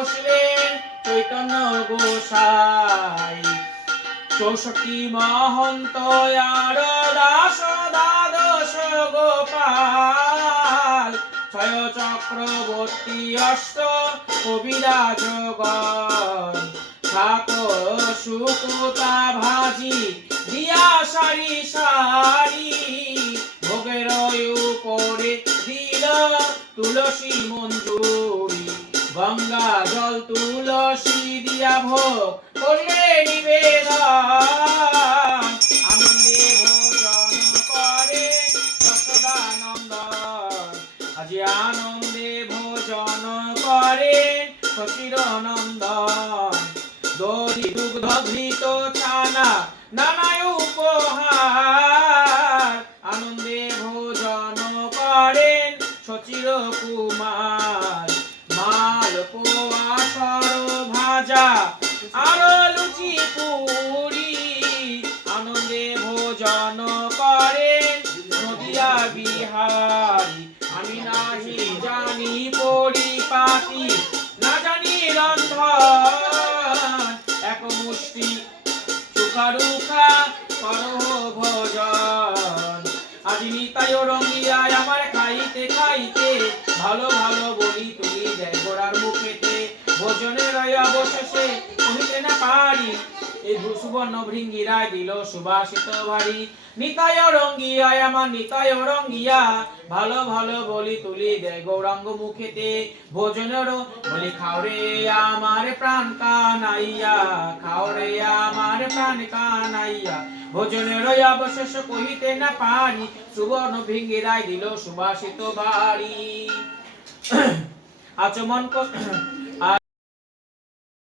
বসলেন চৈতন্য গোসাই 64 মহন্ত আর দাস দ্বাদশ গোপাল 6 চক্রবর্তী অষ্ট কবিরাজগণ ঠাকুর শুকুতা ভাজি দিয়া সারি সারি ভোগের উপরে দিল তুলসী মঞ্জুরি গঙ্গা জল তুলসী দিয়া ভোগ করলে নিবেদন আনন্দে ভোজন করে যশোদানন্দন আজি আনন্দে ভোজন করেন শশীরনন্দন দধি দুগ্ধ ঘৃত ছানা নানা উপহার আনন্দে ভোজন করেন শচীর কুমার মাল পোয়া সর ভাজা আর লুচি পুরি আনন্দে ভোজন করেন নদিয়া বিহারি আমি নাহি জানি পরিপাটি না জানি রন্ধন এক মুষ্টি সুখারুখা করো ভোজন আজি নিতাই রঙ্গিয়ায় আমার খাইতে খাইতে ভালো ভালো বলি তুলি দেয় গোড়ার মুখেতে ভোজনের অবশেষে কহিতে না পারি এই সুবর্ণ ভৃঙ্গিরায় দিল সুবাসিত ভারী নিতাই রঙ্গিয়ায় আমার নিতাই রঙ্গিয়া ভালো ভালো বলি তুলি দেয় গৌরাঙ্গ মুখেতে ভোজনের বলি খাও রে আমার প্রাণ কানাইয়া খাও রে আমার প্রাণ কানাইয়া ভোজনের অবশেষ কহিতে না পারি সুবর্ণ ভৃঙ্গিরায় দিল সুবাসিত ভারী আচমন